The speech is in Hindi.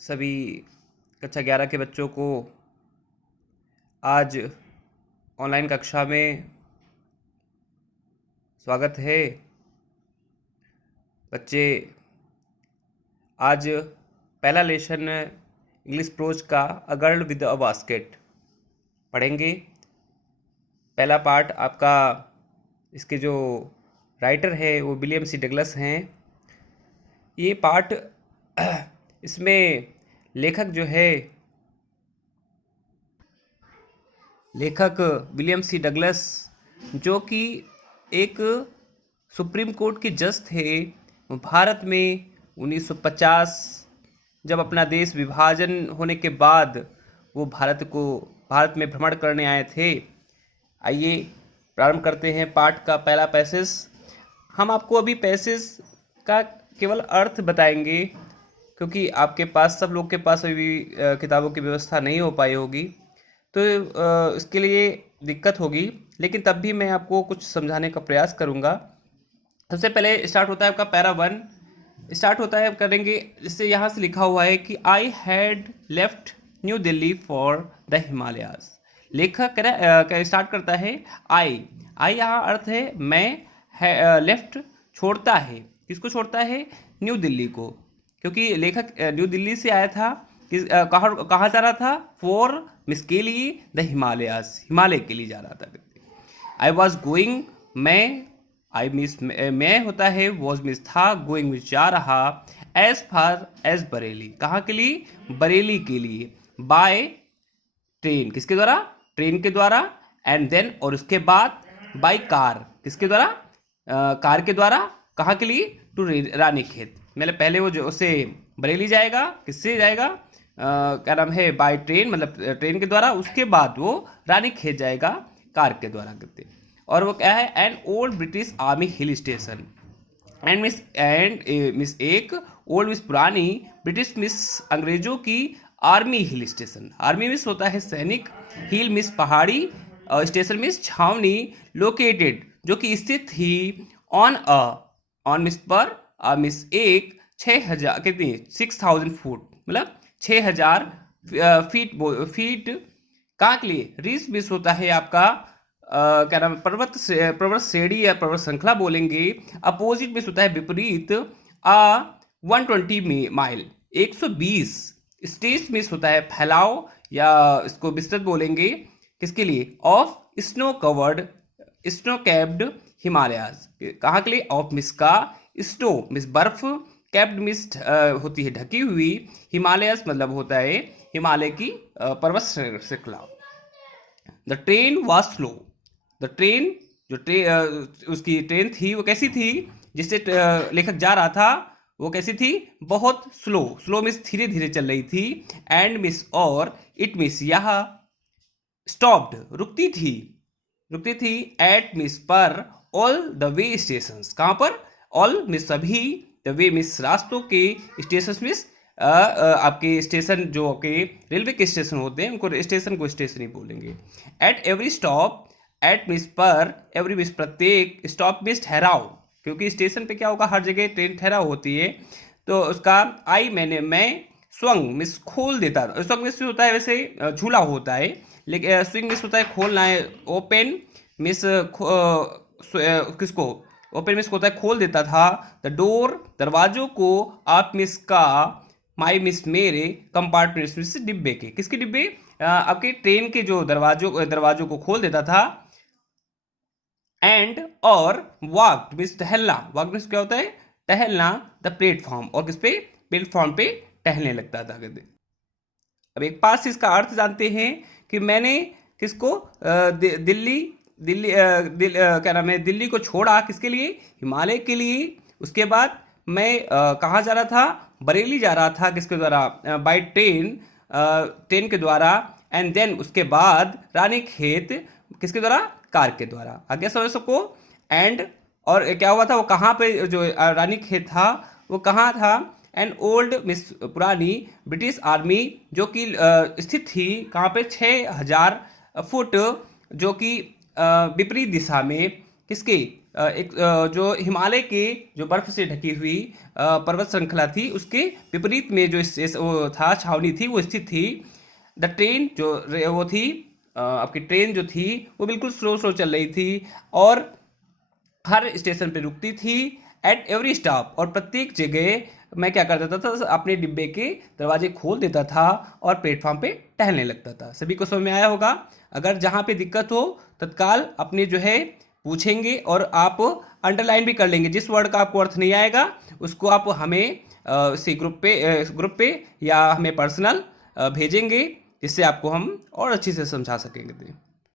सभी कक्षा 11 के बच्चों को आज ऑनलाइन कक्षा में स्वागत है। बच्चे आज पहला लेसन इंग्लिश प्रोज का a girl with a basket पढ़ेंगे। पहला पार्ट आपका, इसके जो राइटर है वो विलियम सी डगलस हैं। ये पार्ट इसमें लेखक जो है, लेखक विलियम सी डगलस, जो कि एक सुप्रीम कोर्ट के जज थे, वो भारत में 1950 जब अपना देश विभाजन होने के बाद वो भारत में भ्रमण करने आए थे। आइए प्रारंभ करते हैं पाठ का पहला पैसेज। हम आपको अभी पैसेज का केवल अर्थ बताएंगे, क्योंकि आपके पास, सब लोग के पास अभी किताबों की व्यवस्था नहीं हो पाई होगी, तो इसके लिए दिक्कत होगी, लेकिन तब भी मैं आपको कुछ समझाने का प्रयास करूंगा। सबसे पहले स्टार्ट होता है आपका पैरा 1। स्टार्ट होता है, करेंगे, जिससे यहाँ से लिखा हुआ है कि I had left new Delhi for the Himalayas. लेखक स्टार्ट करता है आई यहाँ अर्थ है मैं, लेफ्ट छोड़ता है, किसको छोड़ता है? न्यू दिल्ली को, क्योंकि लेखक न्यू दिल्ली से आया था। कहाँ जा रहा था? फॉर मिस के लिए, द हिमालयाज, हिमालय के लिए जा रहा था। I was going, I miss, मैं होता है, वॉज मिस था, गोइंग मिस जा रहा, एज फार एज बरेली, कहाँ के लिए? बरेली के लिए, बाय ट्रेन, किसके द्वारा? ट्रेन के द्वारा, एंड देन, और उसके बाद बाय कार, किसके द्वारा? कार के द्वारा, कहाँ के लिए? टू रानी खेत। मतलब पहले वो जो उसे बरेली जाएगा, किससे जाएगा? क्या नाम है? बाय ट्रेन, मतलब ट्रेन के द्वारा, उसके बाद वो रानी खेत जाएगा कार के द्वारा करते। और वो क्या है? An old British army hill station, and miss एक ओल्ड मिस पुरानी, ब्रिटिश मिस अंग्रेजों की army hill station. Army miss होता है सैनिक, हिल मिस पहाड़ी, स्टेशन मिस छावनी, लोकेटेड जो कि स्थित थी, ऑन मिस पर, मिस एक 6000 कितनी 6000 फुट, मतलब 6000 फीट कहाँ के लिए? रीस मिस होता है आपका क्या नाम है? पर्वत श्रेणी या पर्वत श्रृंखला बोलेंगे। अपोजिट मिस होता है विपरीत, 120 माइल 120। स्टेज मिस होता है फैलाव या इसको विस्तृत बोलेंगे, किसके लिए? ऑफ स्नो कैप्ड हिमालयाज, कहाँ के लिए? ऑफ मिस का, स्नो मिस बर्फ, कैप्ड मिस होती है ढकी हुई, हिमालयस मतलब होता है हिमालय की पर्वत श्रृंखला। The train was slow, the train जो उसकी ट्रेन थी वो कैसी थी? जिससे लेखक जा रहा था वो कैसी थी? बहुत स्लो मिस धीरे धीरे चल रही थी, एंड मिस और इट मिस यह स्टॉप्ड रुकती थी, एट मिस पर, ऑल द वे स्टेशन, कहाँ पर? ऑल मिस सभी, द वे मिस रास्तों के, स्टेशन मिस आपके स्टेशन जो आपके रेलवे के स्टेशन होते हैं उनको स्टेशन ही बोलेंगे। At every stop, at miss पर, एवरी मिस प्रत्येक, स्टॉप मिस ठहराव, क्योंकि स्टेशन पे क्या होगा? हर जगह ट्रेन ठहराव होती है, तो उसका मैं स्वंग मिस खोल देता। स्वंग मिस होता है वैसे झूला होता है, लेकिन स्विंग मिस होता है खोलना है। ओपन मिस किसको? ओपन मिस होता है खोल देता था। द डोर, दरवाजों को, आप मिस का, माई मिस मेरे, कंपार्टमेंट मिस डिब्बे के, किसके डिब्बे? आपके ट्रेन के जो दरवाजों को खोल देता था। एंड और वॉक मिस टहलना, वॉक मिस क्या होता है? टहलना, द प्लेटफॉर्म, और किस पे? प्लेटफॉर्म पे टहलने लगता था। अब एक पास इसका अर्थ जानते हैं कि मैंने किसको क्या नाम है? दिल्ली को छोड़ा, किसके लिए? हिमालय के लिए। उसके बाद मैं कहाँ जा रहा था? बरेली जा रहा था, किसके द्वारा? बाय ट्रेन के द्वारा। एंड देन उसके बाद रानी खेत, किसके द्वारा? कार के द्वारा। आगे समझ सबको? एंड और क्या हुआ था? वो कहाँ पे जो रानी खेत था वो कहाँ था? एन ओल्ड मिस पुरानी, ब्रिटिश आर्मी जो कि स्थित थी कहाँ पे? 6000 फुट, जो कि विपरीत दिशा में, किसके? जो हिमालय के जो बर्फ से ढकी हुई पर्वत श्रृंखला थी उसके विपरीत में जो वो था, छावनी थी, वो स्थित थी। द ट्रेन जो वो थी, आपकी ट्रेन जो थी वो बिल्कुल स्लो स्लो चल रही थी और हर स्टेशन पे रुकती थी, एट एवरी स्टॉप। और प्रत्येक जगह मैं क्या कर देता था, अपने डिब्बे के दरवाजे खोल देता था और प्लेटफॉर्म पे टहलने लगता था। सभी को समझ में आया होगा। अगर जहाँ पे दिक्कत हो तत्काल अपने जो है पूछेंगे और आप अंडरलाइन भी कर लेंगे। जिस वर्ड का आपको अर्थ नहीं आएगा उसको आप हमें इसी ग्रुप पे या हमें पर्सनल भेजेंगे, जिससे आपको हम और अच्छे से समझा सकेंगे।